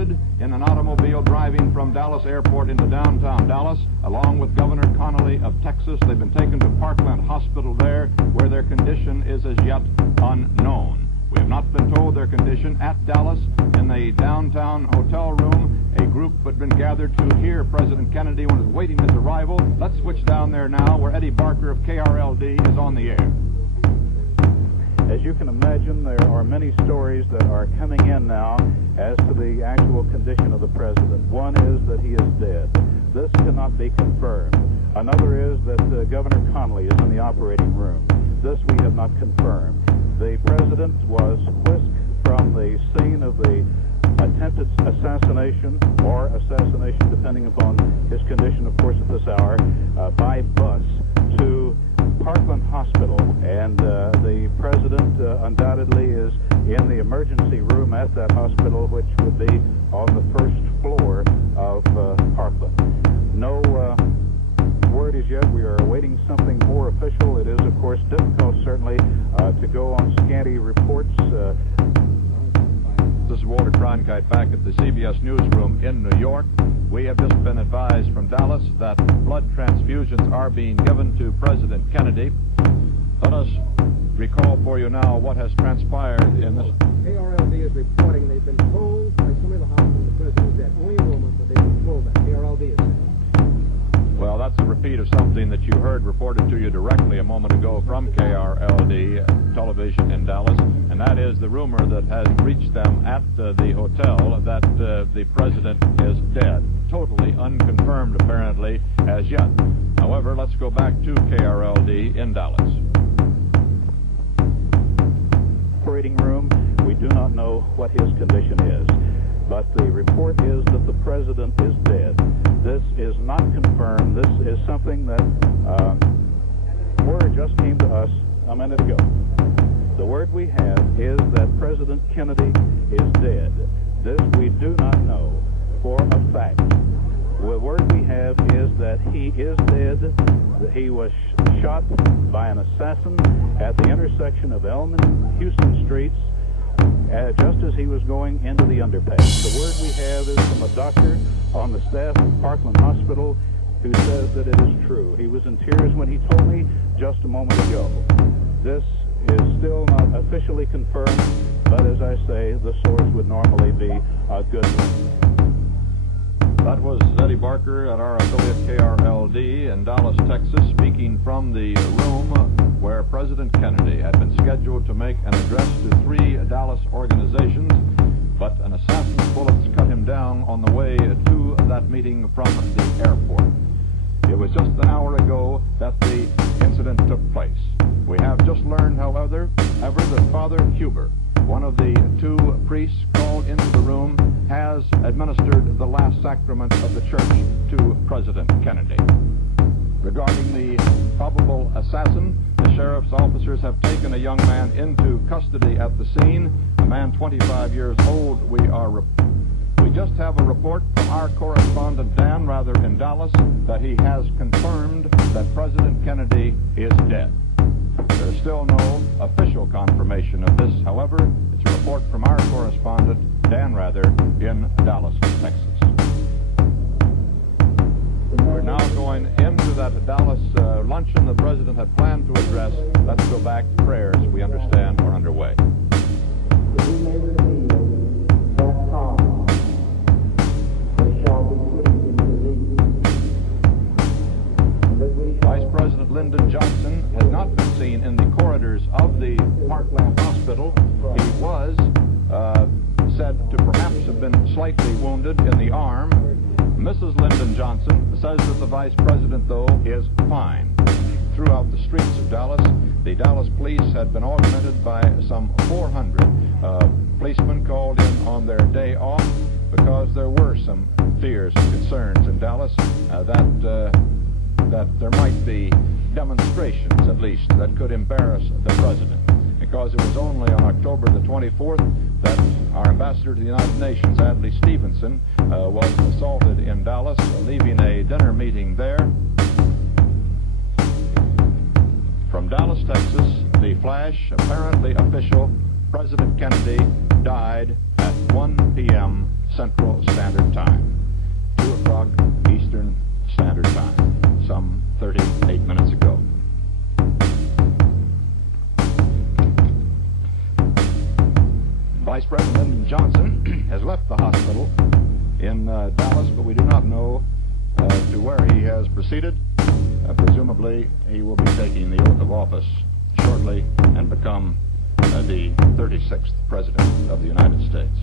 wounded in an automobile driving from Dallas Airport into downtown Dallas, along with Governor Connolly of Texas. They've been taken to Parkland Hospital there, where their condition is as yet unknown. We have not been told their condition. At Dallas, in the downtown hotel room, a group had been gathered to hear President Kennedy when he was waiting his arrival. Let's switch down there now, where Eddie Barker of KRLD is on the air. As you can imagine, there are many stories that are coming in now as to the actual condition of the president. One is that he is dead. This cannot be confirmed. Another is that Governor Connolly is in the operating room. This we have not confirmed. The president was whisked from the scene of the attempted assassination, or assassination depending upon his condition, of course, at this hour, by bus to Parkland Hospital, and the president undoubtedly is in the emergency room at that hospital, which would be on the first floor of Parkland. No word is yet. We are awaiting something more official. It is, of course, difficult, certainly, to go on scanty reports. This is Walter Cronkite back at the CBS newsroom in New York. We have just been advised from Dallas that blood transfusions are being given to President Kennedy. Let us recall for you now what has transpired in this. KRLD is reporting they've been told by somebody in the hospital the president is dead. Only a rumor, but they've been told that. KRLD is saying. Well, that's a repeat of something that you heard reported to you directly a moment ago from KRLD television in Dallas, and that is the rumor that has reached them at the hotel that the president is dead. Totally unconfirmed, apparently, as yet. However, let's go back to KRLD in Dallas. Operating room, we do not know what his condition is, but the report is that the president is dead. This is not confirmed. This is something that word just came to us a minute ago. The word we have is that President Kennedy is dead. This we do not know for a fact. The word we have is that he is dead, that he was shot by an assassin at the intersection of Elm and Houston Streets just as he was going into the underpass. The word we have is from a doctor on the staff of Parkland Hospital who says that it is true. He was in tears when he told me just a moment ago. This is still not officially confirmed, but as I say, the source would normally be a good one. That was Eddie Barker at our affiliate KRLD in Dallas, Texas, speaking from the room where President Kennedy had been scheduled to make an address to 3 Dallas organizations, but an assassin's bullets cut him down on the way to that meeting from the airport. It was just an hour ago that the incident took place. We have just learned, however, that Father Huber, one of the 2 priests called into the room, has administered the last sacrament of the church to President Kennedy. Regarding the probable assassin, the sheriff's officers have taken a young man into custody at the scene, a man 25 years old. We just have a report from our correspondent Dan Rather in Dallas that he has confirmed that President Kennedy is dead. There is still no official confirmation of this, however. It's a report from our correspondent Dan Rather in Dallas, Texas. We're now going into that Dallas luncheon the president had planned to address. Let's go back. Prayers, we understand, are underway. Vice President Lyndon Johnson has not been seen in the corridors of the Parkland Hospital. He was said to perhaps have been slightly wounded in the arm. Mrs. Lyndon Johnson says that the Vice President, though, is fine. Throughout the streets of Dallas, the Dallas police had been augmented by some 400 policemen called in on their day off because there were some fears and concerns in Dallas that there might be demonstrations, at least, that could embarrass the president. Because it was only on October the 24th that our ambassador to the United Nations, Adlai Stevenson, was assaulted in Dallas, leaving a dinner meeting there. From Dallas, Texas, the flash, apparently official, President Kennedy died at 1 p.m. Central Standard Time, 2 o'clock Eastern Standard Time, some 38 minutes ago. Vice President Lyndon Johnson has left the hospital in Dallas, but we do not know to where he has proceeded. Presumably, he will be taking the oath of office shortly and become the 36th President of the United States.